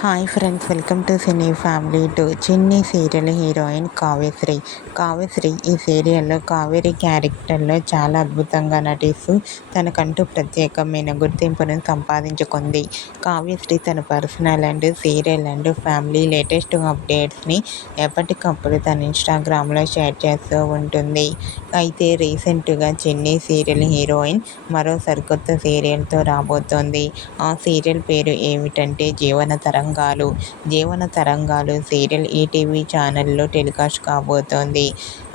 Hi friends, welcome to cine family to. చిన్ని serial heroine Kavyasri. Kavyasri ఈ సీరియల్లో కావేరి క్యారెక్టర్లో చాలా అద్భుతంగా నటిస్తూ తనకంటూ ప్రత్యేకమైన గుర్తింపును సంపాదించుకుంది. కావ్యశ్రీ తన personal and serial and family latest అప్డేట్స్ని ఎప్పటికప్పుడు తన ఇన్స్టాగ్రామ్లో షేర్ చేస్తూ ఉంటుంది. అయితే రీసెంట్గా చిన్ని సీరియల్ హీరోయిన్ మరో సరికొత్త సీరియల్తో రాబోతోంది. ఆ సీరియల్ పేరు ఏమిటంటే జీవన తరంగాలు సీరియల్ ఈటీవీ ఛానల్లో టెలికాస్ట్ కాబోతోంది.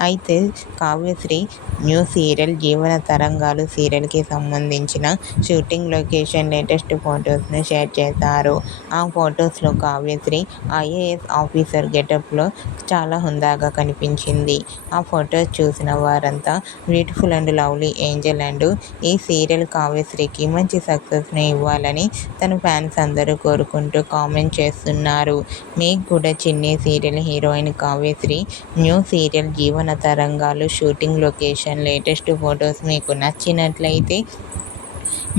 అయితే కావ్యశ్రీ న్యూ సీరియల్ జీవన తరంగాలు సీరియల్కి సంబంధించిన షూటింగ్ లొకేషన్ లేటెస్ట్ ఫొటోస్ను షేర్ చేశారు. ఆ ఫొటోస్లో కావ్యశ్రీ ఐఏఎస్ ఆఫీసర్ గెటప్లో చాలా హుందాగా కనిపించింది. ఆ ఫొటోస్ చూసిన వారంతా beautiful and lovely Angel and ఈ సీరియల్ కావ్యశ్రీకి మంచి సక్సెస్ను ఇవ్వాలని తన ఫ్యాన్స్ అందరూ కోరుకుంటూ కామెంట్ చేస్తున్నారు. మీకు కూడా చిన్ని serial heroine Kavyasri new serial జీవన తరంగాలు షూటింగ్ లొకేషన్ లేటెస్ట్ ఫొటోస్ మీకు నచ్చినట్లయితే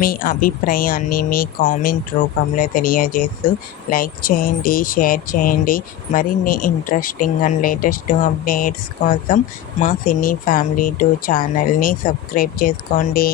మీ అభిప్రాయాన్ని మీ కామెంట్ రూపంలో తెలియజేస్తూ లైక్ చేయండి, షేర్ చేయండి. మరిన్ని ఇంట్రెస్టింగ్ అండ్ లేటెస్ట్ అప్డేట్స్ కోసం మా సినీ ఫ్యామిలీ 2 ఛానల్ని సబ్స్క్రైబ్ చేసుకోండి.